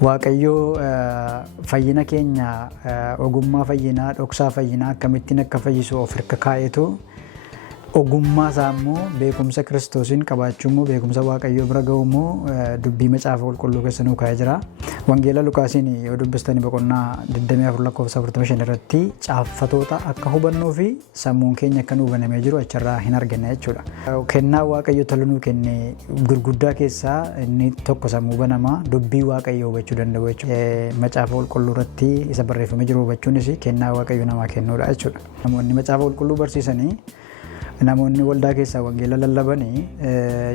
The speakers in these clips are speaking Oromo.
Waaqayyoo fayyina keenya ogummaa fayyinaa dhoksaa fayyinaa akkamittiin akka fayyisu of hirka kaa'etu ogummaa isaa immoo beekumsa Kiristoosiin qabaachuu immoo beekumsa Waaqayyoo bira ga'u immoo dubbii macaafa qulqulluu keessa nuu kaa'ee jira. Wangeela Lukaasiin yoo dubbistanii boqonnaa 24:45 irratti caaffatoota akka hubannuu fi sammuun keenya akka nuu banamee jiru achirraa hin arganne jechuudha. Kennaa Waaqayyo tolu nuu kenne gurguddaa keessaa inni tokko sammuu banamaa dubbii Waaqayyoo hubachuu danda'u jechuudha. Macaafa qulqulluu irratti isa barreeffamee jiru hubachuunis kennaa Waaqayyo namaa kennuudha jechuudha. Namoonni macaafa qulqulluu barsiisanii namoonni waldaa keessaa wangeela lallabanii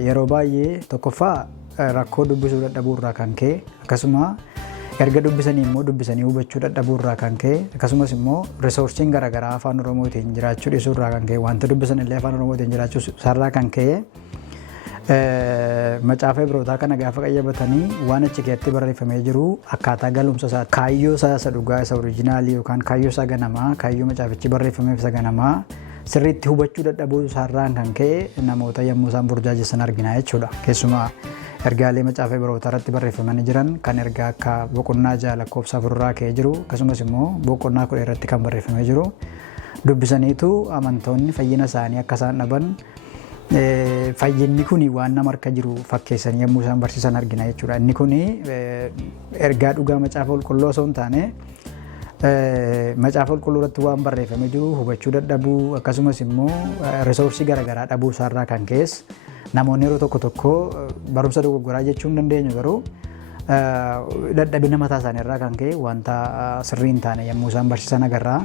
yeroo baay'ee tokkoffaa rakkoo dubbisuu dadhabuurraa kan ka'e akkasuma erga dubbisanii immoo dubbisanii hubachuu dadhabuurraa kan ka'e akkasumas immoo risoorsiin garaagaraa afaan oromootiin jiraachuu dhiisuurraa kan ka'e wanta dubbisan illee afaan oromootiin jiraachuu isaarraa kan ka'e macaafa Ibrootaa kana gaafa qayyabatanii waan achi keessatti barreeffamee jiru akkaataa galumsa isaa kaayyoo isaa dhugaa isa oriijinaalii yookaan kaayyoo isaa ganamaa kaayyoo macaafichi barreeffameef isa ganamaa sirriitti hubachuu dadhabuu isaarraan kan ka'e namoota yommuu isaan burjaajessan argina jechuudha. Keessumaa ergaalee macaafa Ibrootaa irratti barreeffamanii jiran kan ergaa akka boqonnaa 6 lakkoofsa 4 ka'ee jiru akkasumas immoo boqonnaa 10 irratti kan barreeffamee jiru dubbisaniitu amantoonni fayyina isaanii akka isaan dhaban fayyinni kun waan nama harka jiru fakkeessanii yommuu isaan barsiisan argina jechuudha. Inni kun ergaa dhugaa macaafa qulqulluu osoo hin taane macaafa qulqulluu irratti waan barreeffamee jiru hubachuu dadhabuu akkasumas immoo risoorsii garaagaraa dhabuu isaarraa kan ka'e namoonni yeroo tokko tokko barumsa dogoggoraa jechuu hin dandeenyu garuu dadhabina mataa isaanii irraa kan ka'e wanta sirrii hin taane yommuu isaan barsiisan agarra.